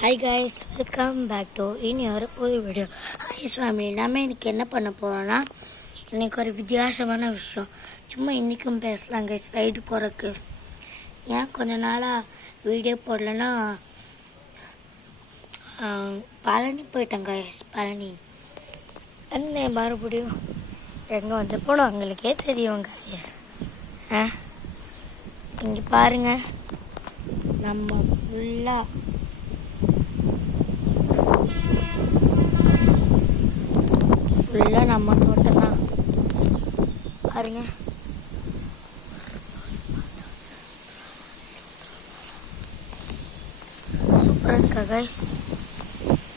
Hi guys, welcome back to இன்னொரு புது video. Hi family, நம்ம இன்றைக்கி என்ன பண்ண போகிறோன்னா இன்றைக்கி ஒரு வித்தியாசமான விஷயம். சும்மா இன்றைக்கும் பேசலாம் கைஸ். ரைடு போகிறக்கு ஏன் கொஞ்ச நாளாக வீடியோ போடலன்னா பழனி போயிட்டேன் கைஸ். பழனி என்ன மறுபடியும் எங்கே வந்து போனோம் உங்களுக்கே தெரியும் கைஸ். இங்கே பாருங்கள், நம்ம ஃபுல்லாக நம்ம தோட்டம் தான் பாருங்க. சூப்பராக இருக்கா கைஸ்.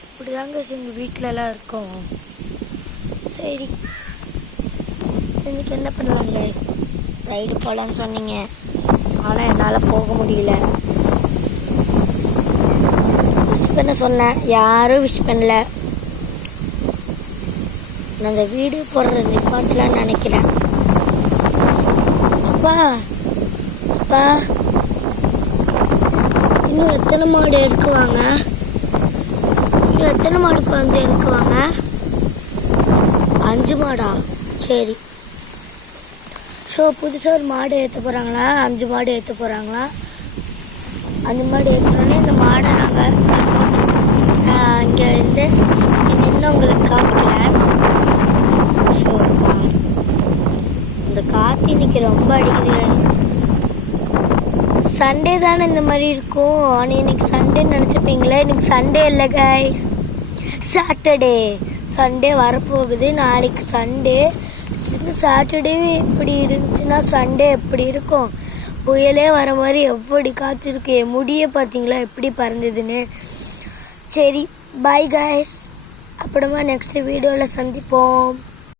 இப்படிதாங்க எங்கள் வீட்டிலலாம் இருக்கோம். சரி, இன்னைக்கு என்ன பண்ணலாம் கைஸ்? ரைடு போகலான்னு சொன்னீங்க, ஆனால் என்னால் போக முடியல. விஷ் பண்ண சொன்னேன், யாரும் விஷ் பண்ணல. நான் அந்த வீடியோ போடுற நிப்பாட்டலான்னு நினைக்கிறேன். அப்பா அப்பா, இன்னும் எத்தனை மாடு எடுக்குவாங்க? இன்னும் எத்தனை மாடுக்கு வந்து எடுக்குவாங்க? 5 மாடா? சரி. ஸோ புதுசாக ஒரு மாடு ஏற்ற போகிறாங்களா? 5 மாடு ஏற்ற போகிறாங்களா? 5 மாடு ஏற்றோடனே இந்த மாடை நாங்கள் இங்கே இருந்து நின்று உங்களுக்கு காமிக்கிறேன். ஸோ இந்த காற்று இன்னைக்கு ரொம்ப அடிக்குது. சண்டே தானே இந்த மாதிரி இருக்கும். ஆனால் இன்னைக்கு சண்டேன்னு நினச்சிப்பீங்களே, இன்னைக்கு சண்டே இல்லை கைஸ், சாட்டர்டே. சண்டே வரப்போகுது. நாளைக்கு சண்டே. சாட்டர்டே இப்படி இருந்துச்சுன்னா சண்டே எப்படி இருக்கும்? புயலே வர மாதிரி எப்படி காற்று இருக்கு. முடிய பார்த்தீங்களா எப்படி பறந்ததுன்னு. சரி, பாய் கைஸ். அப்புறமா நெக்ஸ்ட் வீடியோவில் சந்திப்போம்.